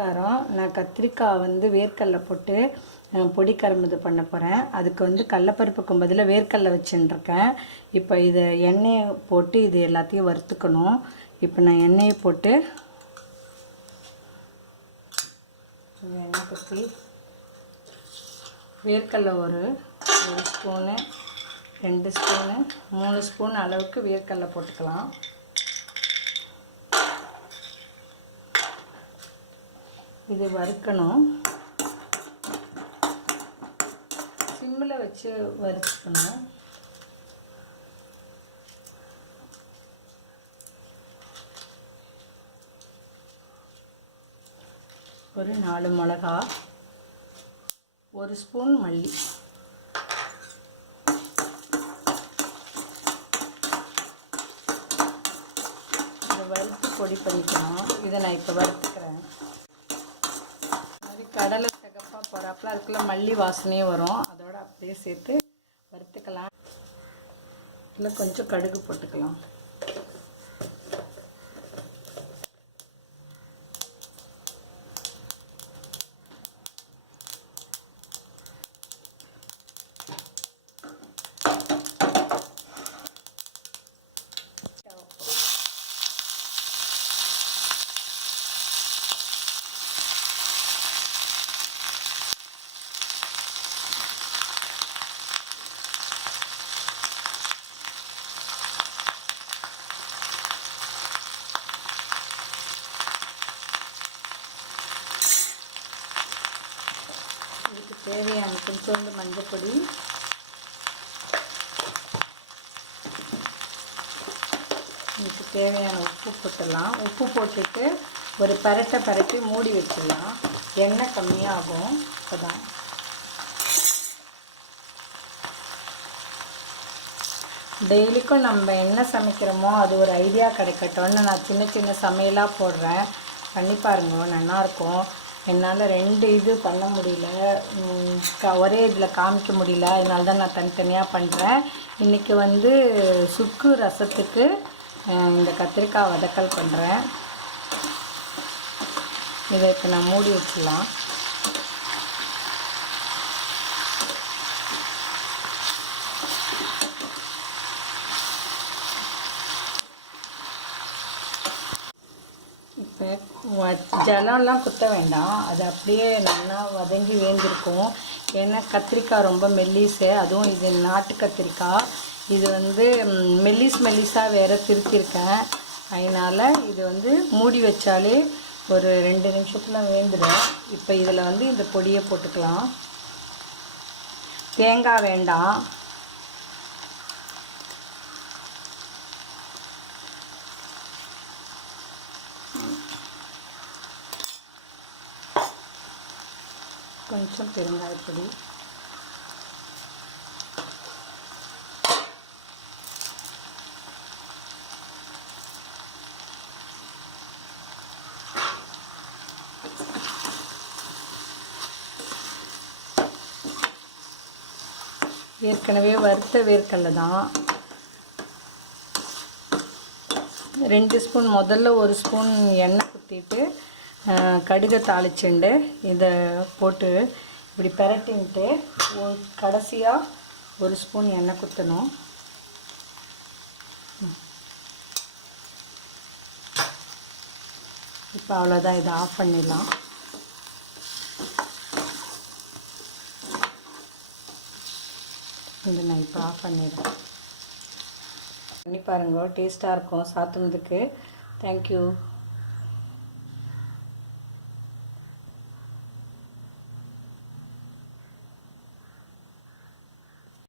நமஸ்காரம். நான் கத்திரிக்காய் வந்து வேர்க்கடலை போட்டு பொடி கரும்புது பண்ண போகிறேன். அதுக்கு வந்து கடலப்பருப்புக்கு பதிலாக வேர்க்கடலை வச்சுட்டுருக்கேன். இப்போ இதை எண்ணெயை போட்டு இது எல்லாத்தையும் வறுத்துக்கணும். இப்போ நான் எண்ணெயை போட்டு எண்ணெய் ஊற்றி வேர்க்கடலை ஒரு ஸ்பூனு, 2 ஸ்பூனு, 3 ஸ்பூன் அளவுக்கு வேர்க்கடலை போட்டுக்கலாம். இது வறுக்கணும். சிம்மில் வச்சு வறுக்கணும். ஒரு 4 மிளகா, 1 ஸ்பூன் மல்லி, இதை வறுத்து பொடி பண்ணிக்கணும். இதை நான் இப்போ வறுத்துக்கிறேன். கடலை தகப்பாக போகிறாப்புல அதுக்குள்ளே மல்லி வாசனையும் வரும். அதோட அப்படியே சேர்த்து வறுத்துக்கலாம். இதில் கொஞ்சம் கடுகு போட்டுக்கலாம். இதுக்கு தேவையான கொஞ்சோண்டு மஞ்சள் பொடி, இதுக்கு தேவையான உப்பு போட்டுடலாம். உப்பு போட்டுட்டு ஒரு பரட்டி மூடி வச்சிடலாம். எண்ணெய் கம்மியாகும். அப்போதான் டெய்லிக்கும் நம்ம என்ன சமைக்கிறோமோ அது ஒரு ஐடியா கிடைக்கட்டும்னு நான் சின்ன சின்ன சமையலாக போடுறேன். பண்ணி பாருங்க, நல்லாயிருக்கும். என்னால் 2 இது பண்ண முடியல, ஒரே இதில் காமிக்க முடியல. அதனால தான் நான் தனித்தனியாக பண்ணுறேன். இன்றைக்கி வந்து சுக்கு ரசத்துக்கு இந்த கத்திரிக்காய் வதக்கல் பண்ணுறேன். இதை இப்போ நான் மூடி வச்சிடலாம். இப்போ ஜலம்லாம் குத்த வேண்டாம், அது அப்படியே நல்லா வதங்கி வேந்திருக்கும். ஏன்னா கத்திரிக்காய் ரொம்ப மெல்லிஸு, அதுவும் இது நாட்டு கத்திரிக்காய். இது வந்து மெல்லிஸாக வேறு திருத்திருக்கேன். அதனால் இது வந்து மூடி வச்சாலே ஒரு 2 நிமிஷத்தில் வேந்துடும். இப்போ இதில் வந்து இந்த பொடியை போட்டுக்கலாம். தேங்காய் வேண்டாம். கொஞ்சம் பெருங்காயப்பொடி, ஏற்கனவே வறுத்த வேர்க்கடலை தான். 2 ஸ்பூன், முதல்ல 1 ஸ்பூன் எண்ணெய் ஊற்றிட்டு கடுகை தாளிச்சுண்டு இதை போட்டு இப்படி பரட்டின்ட்டு கடைசியாக 1 ஸ்பூன் எண்ணெய் குத்தணும். இப்போ அவ்வளோதான், இதை ஆஃப் பண்ணிடலாம். இதை நான் இப்போ ஆஃப் பண்ணிடுறேன். பண்ணி பாருங்க, டேஸ்ட்டாக இருக்கும் சாப்பிட்றதுக்கு. தேங்க்யூ.